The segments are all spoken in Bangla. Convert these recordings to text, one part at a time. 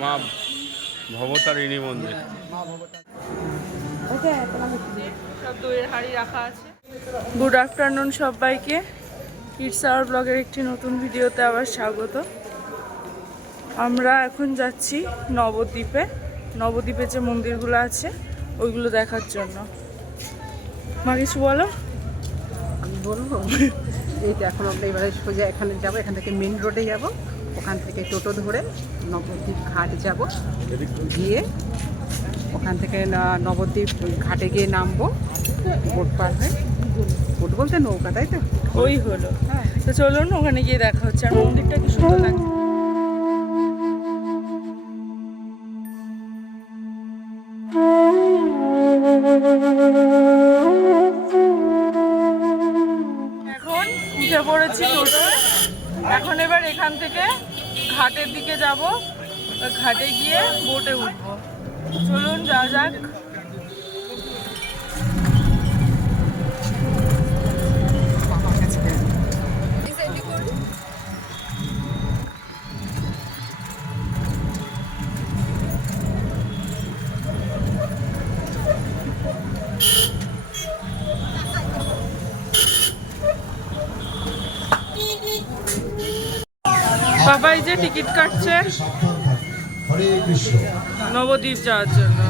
মা ভবতারিণী মন্দির। সব দইয়ের হাঁড়ি রাখা আছে। গুড আফটারনুন সবাইকে, ইটস আওয়ার ব্লগের একটি নতুন ভিডিওতে আবার স্বাগত। আমরা এখন যাচ্ছি নবদ্বীপে। নবদ্বীপে যে মন্দিরগুলো আছে ওইগুলো দেখার জন্য। মা কিছু বলো। আমি বলবো, এই তো এখন আমরা এবারে সোজা এখানে যাবো, এখান থেকে মেন রোডে যাব, ওখান থেকে টোটো ধরে নবদ্বীপ ঘাট যাব, গিয়ে ওখান থেকে নবদ্বীপ ঘাটে গিয়ে নামবো, বোট পার হয়ে। বোট বলতে নৌকা, তাই তো? ওই হলো। হ্যাঁ, তো চলুন ওখানে গিয়ে দেখা হচ্ছে। আর মন্দিরটা কি সুন্দর লাগে। এখন উঠে পড়েছি টোটোয়। এখন এবার এখান থেকে ঘাটের দিকে যাব, ঘাটে গিয়ে বোটে উঠবো। চলুন যাওয়া যাক। বাবাই যে টিকিট কাটছে নবদ্বীপ যাওয়ার জন্য।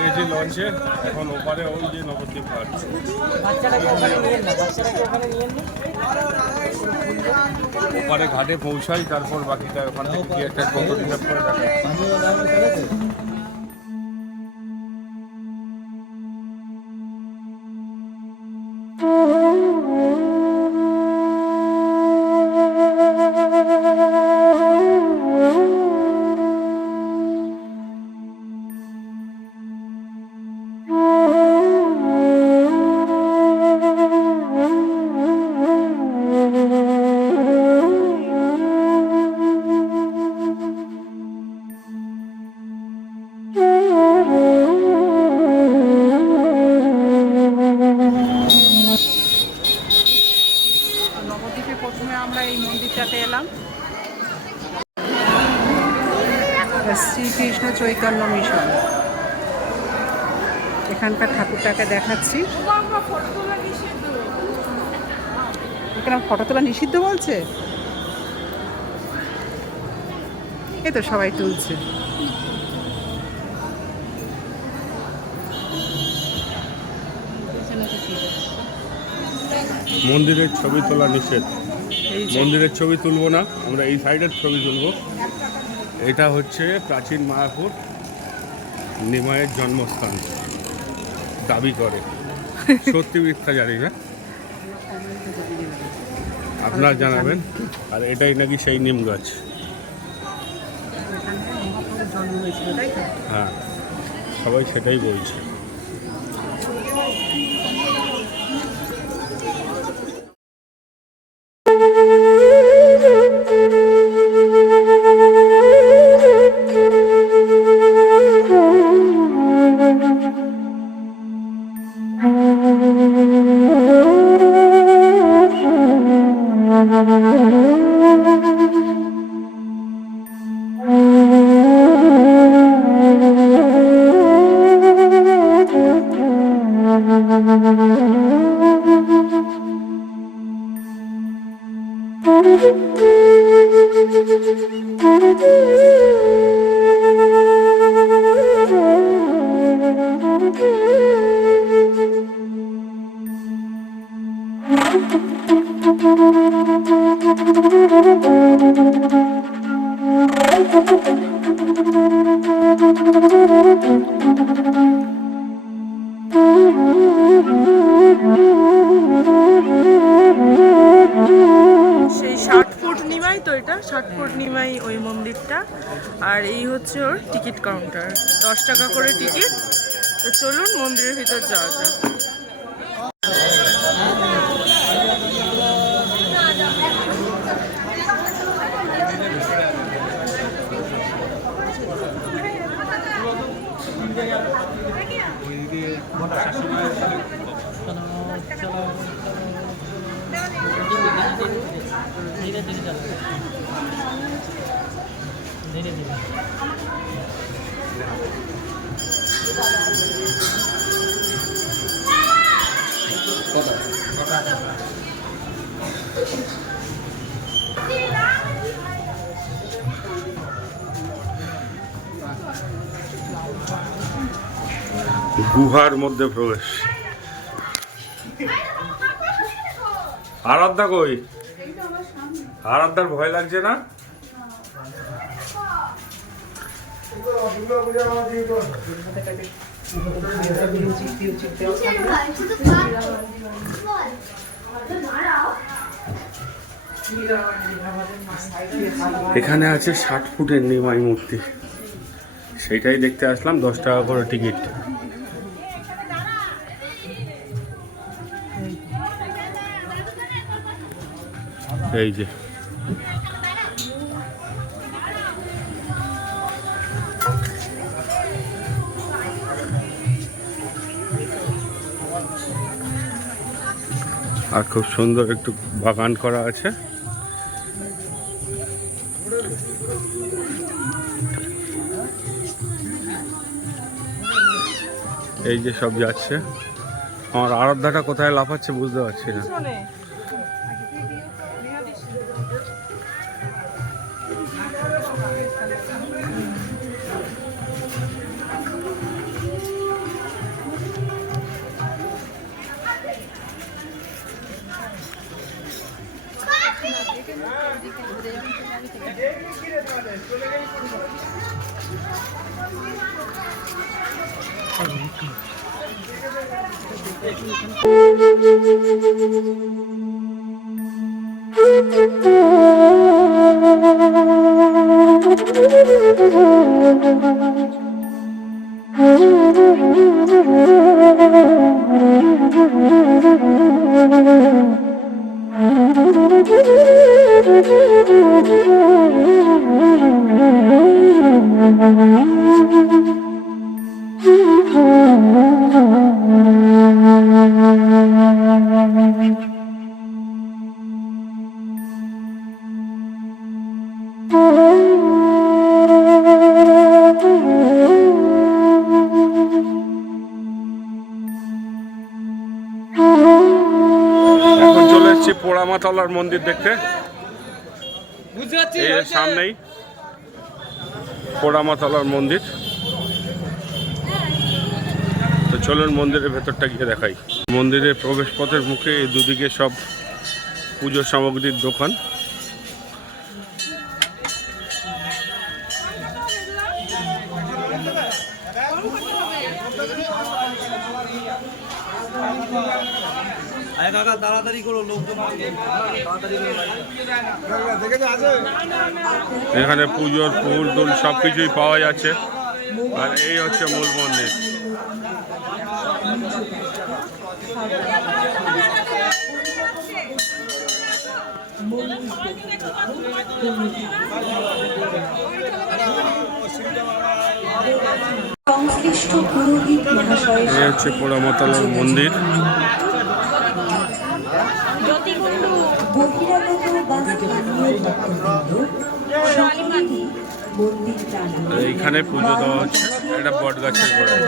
গেছি লঞ্চে, এখন ওপারে ওই যে নবদ্বীপ ঘাট। ওপারে ঘাটে পৌঁছাই, তারপর বাকিটা ওখান থেকে গিয়ে একটা টোটো রিজার্ভ করে দেখা। নবদ্বীপে প্রথমে আমরা এই মন্দিরটাতে এলাম, শ্রীকৃষ্ণ চৈতন্য মিশন। এখানকার ঠাকুরটাকে দেখাচ্ছি। এখানে ফটো তোলা নিষিদ্ধ বলছে, এই তো সবাই তুলছে। মন্দিরের ছবি তোলা নিষেধ, মন্দিরের ছবি তুলবো না আমরা, এই সাইডের ছবি তুলবো। এটা হচ্ছে প্রাচীন মায়াপুর নিমাইয়ের জন্মস্থান দাবি করে, সত্যি মিথ্যা জানি না, আপনারা জানাবেন। আর এটাই নাকি সেই নিম গাছ। হ্যাঁ, সবাই সেটাই বলছে। সেই 60 ফুট নিমাই তো, এটা 60 ফুট নিমাই ওই মন্দিরটা। আর এই হচ্ছে ওর টিকিট কাউন্টার, 10 টাকা করে টিকিট। তো চলুন মন্দিরের ভিতর যাওয়া যাক। धीरे धीरे चलो, धीरे धीरे। গুহার মধ্যে প্রবেশ। আরাধ্যা কই? আরাধ্যার ভয় লাগছে না? এখানে আছে 60 ফুটের নিমাই মূর্তি, সেইটাই দেখতে আসলাম। 10 টাকা করে টিকিট। এই যে আর খুব সুন্দর একটু বাগান করা আছে। এই যে সব যাচ্ছে। আমার আরাধ্যাটা কোথায় লাফাচ্ছে বুঝতে পারছি না। এখন চলে এসেছি পোড়ামাতলার মন্দির দেখতে। এই যে সামনেই পোড়ামাতলার মন্দির। তো চলুন মন্দিরের ভেতরটা গিয়ে দেখাই। মন্দিরের প্রবেশ পথের মুখে এই দুদিকে সব পুজো সামগ্রীর দোকান। তাড়াতাড়ি করো, লোকজন এখানে পুজোর ফুল টুল সব কিছুই পাওয়া যাচ্ছে। আর এই হচ্ছে মূল মন্দির। সংশ্লিষ্ট পুরোহিত মহাশয় এই হচ্ছে পোড়ামাতলার মন্দির। বহিরাগত বা স্থানীয় ভক্তবৃন্দ সকলেরই মন্দির প্রাঙ্গণে এইখানে পুজো দেওয়া হচ্ছে একটা বট গাছের গোড়ায়।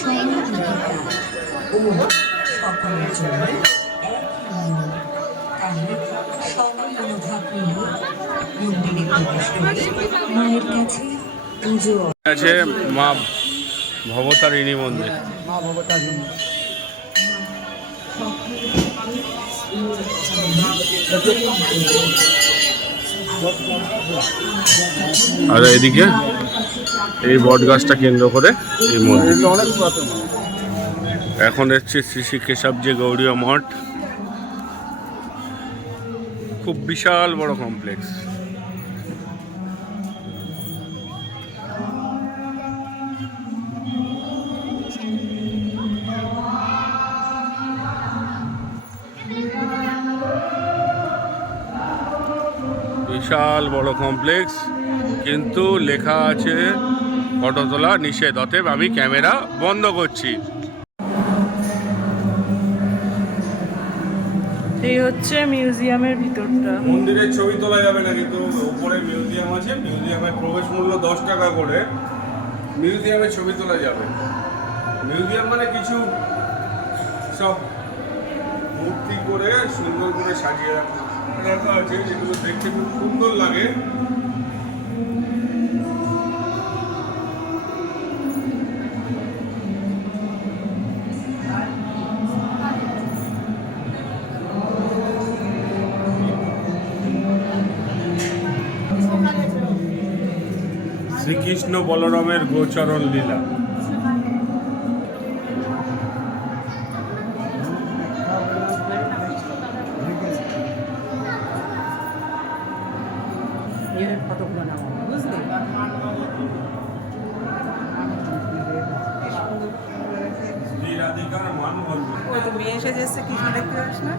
সমান অধিকার ও সকলের জন্য এক নিয়ম। তাই সবাই মনোভাব নিয়ে মন্দিরে প্রবেশ করে মায়ের কাছে পুজো আছে মা ভবতারিণী মন্দির। আর এদিকে এই বট গাছটা কেন্দ্র করে এই মন্দির। এখন এসছে শ্রী শ্রী কেশবজি গৌড়ীয় মঠ। খুব বিশাল বড় কমপ্লেক্স। বিশাল বড় কমপ্লেক্স, কিন্তু লেখা আছে ফটো তোলা নিষেধ। অতএব আমি ক্যামেরা বন্ধ করছি। এই হচ্ছে মিউজিয়ামের ভিতরটা। মন্দিরের ছবি তোলা যাবে না, কিন্তু উপরে মিউজিয়াম আছে, মিউজিয়ামের প্রবেশ মূল্য 10 টাকা করে। মিউজিয়ামে ছবি তোলা যাবে। মিউজিয়াম মানে কিছু সব মূর্তি করে সুন্দর করে সাজিয়ে রাখা আছে, যেগুলো দেখতে খুব সুন্দর লাগে। শ্রীকৃষ্ণ বলরামের গোচরণ লীলা। ফটোগুলো নেওয়া বুঝলি? শ্রী রাধিকার মানবন্ধ। ওই তো মেয়ে এসে যাচ্ছে, কৃষ্ণ দেখতে পাস না?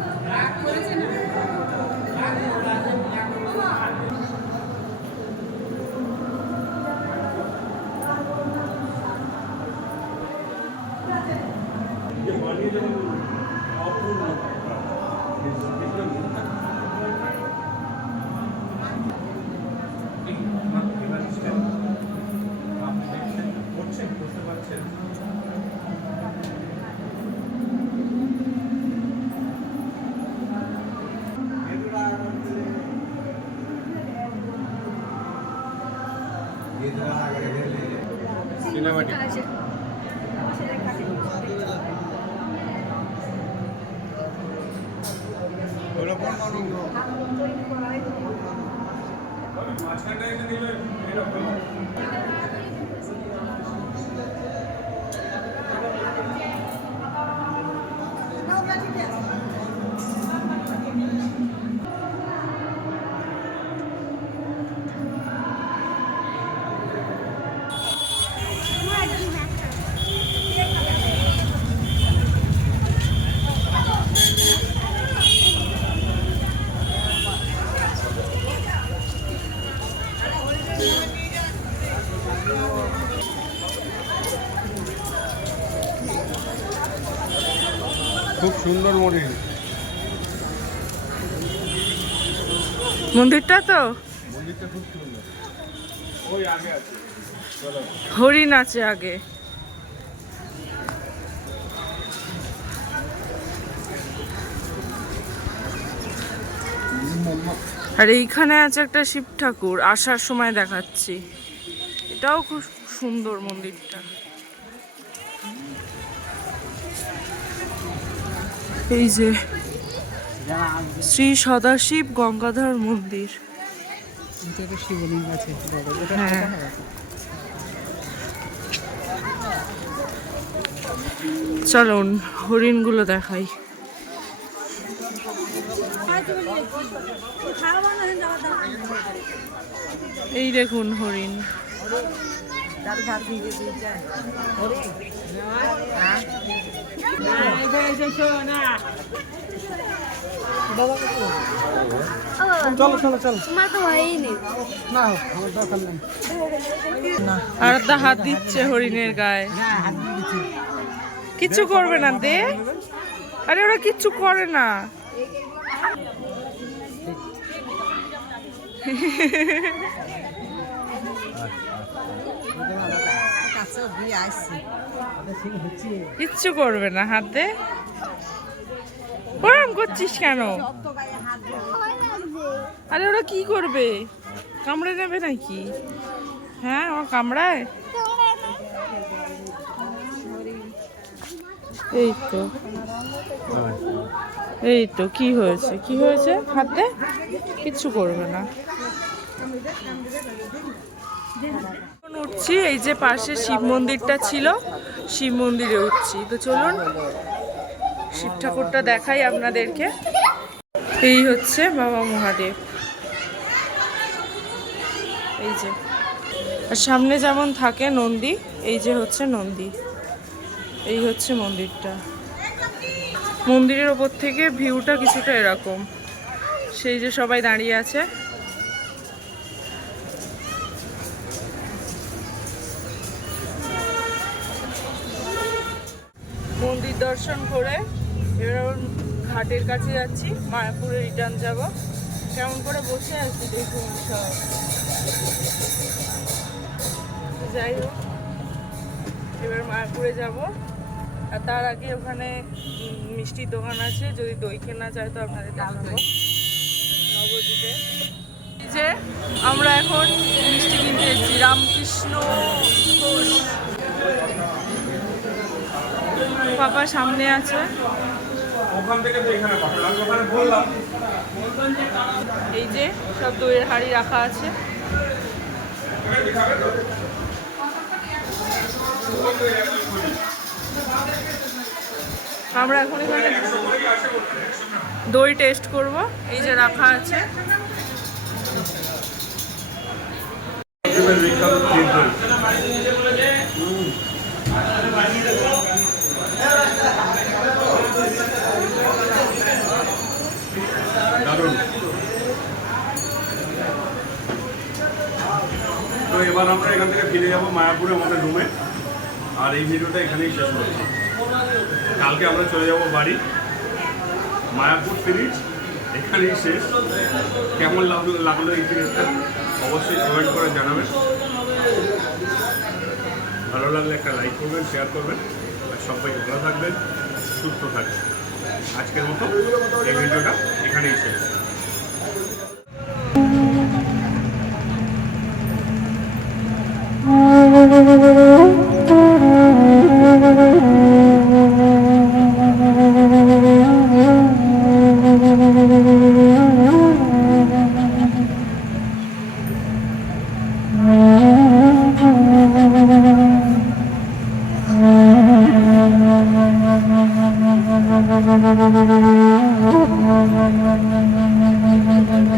সিনেমাটিক। মাঝখানটা এসে নিলে এরকম। খুব সুন্দর মন্দির। মন্দিরটা তো মন্দিরটা খুব সুন্দর। ওই আগে আছে, চলো। হরিণ আছে আগে। আর এইখানে আছে একটা শিব ঠাকুর, আসার সময় দেখাচ্ছি। এটাও খুব সুন্দর মন্দিরটা। এই যে শ্রী সদাশিব গঙ্গাধর মন্দির। শিবলিঙ্গ আছে। হ্যাঁ, চলুন হরিণগুলো দেখাই। এই দেখুন হরিণ। চলো চলো চলো। আর একটা হাত দিচ্ছে হরিণের গায়ে। কিচ্ছু করবে না, দে। আরে ওরা কিচ্ছু করে না। কিচ্ছু করবে না, হাত দে। ওরম করছিস কেন? আরে ওরা কি করবে? কামড়ে নেবে নাকি? হ্যাঁ, ও কামড়ায়। এই তো, এই তো, কি হয়েছে? কি হয়েছে? হাতে কিচ্ছু করবে না। উঠছি, এই যে পাশে শিব মন্দিরটা ছিল, শিব মন্দিরে উঠছি। তো চলুন শিব ঠাকুরটা দেখাই আপনাদেরকে। এই হচ্ছে বাবা মহাদেব। এই যে, আর সামনে যেমন থাকে নন্দী, এই যে হচ্ছে নন্দী। এই হচ্ছে মন্দিরটা। মন্দিরের ওপর থেকে ভিউটা কিছুটা এরকম। সেই যে সবাই দাঁড়িয়ে আছে। মন্দির দর্শন করে এবার ঘাটের কাছে যাচ্ছি, মায়াপুরে রিটার্ন যাব। কেমন করে বসে আছি দেখুন সব। যাই হোক, এবার মায়াপুরে যাব। আর তার আগে ওখানে মিষ্টির দোকান আছে, যদি দই কেনা চায় তো আপনাদের দেখাবো নবদ্বীপে। যে আমরা এখন মিষ্টি কিনতে এসেছি রামকৃষ্ণ ঘোষ। পাপা সামনে আছে। এই যে সব দইয়ের হাঁড়ি রাখা আছে। আমরা এখন এখানে দই টেস্ট করব। এই যে রাখা আছে। দারুণ। তো এবার আমরা এখান থেকে ফিরে যাবো মায়াপুরে আমাদের রুমে। আর এই ভিডিওটা এখানেই শেষ করছি। কালকে আমরা চলে যাব বাড়ি। মায়াপুর সিরিজ এখানেই শেষ। কেমন লাগলো এই সিরিজটা অবশ্যই কমেন্ট করে জানাবেন। ভালো লাগলে একটা লাইক করবেন, শেয়ার করবেন। আর সবাই ভালো থাকবেন, সুস্থ থাকবেন। আজকের মতো এই ভিডিওটা এখানেই শেষ। Thank you.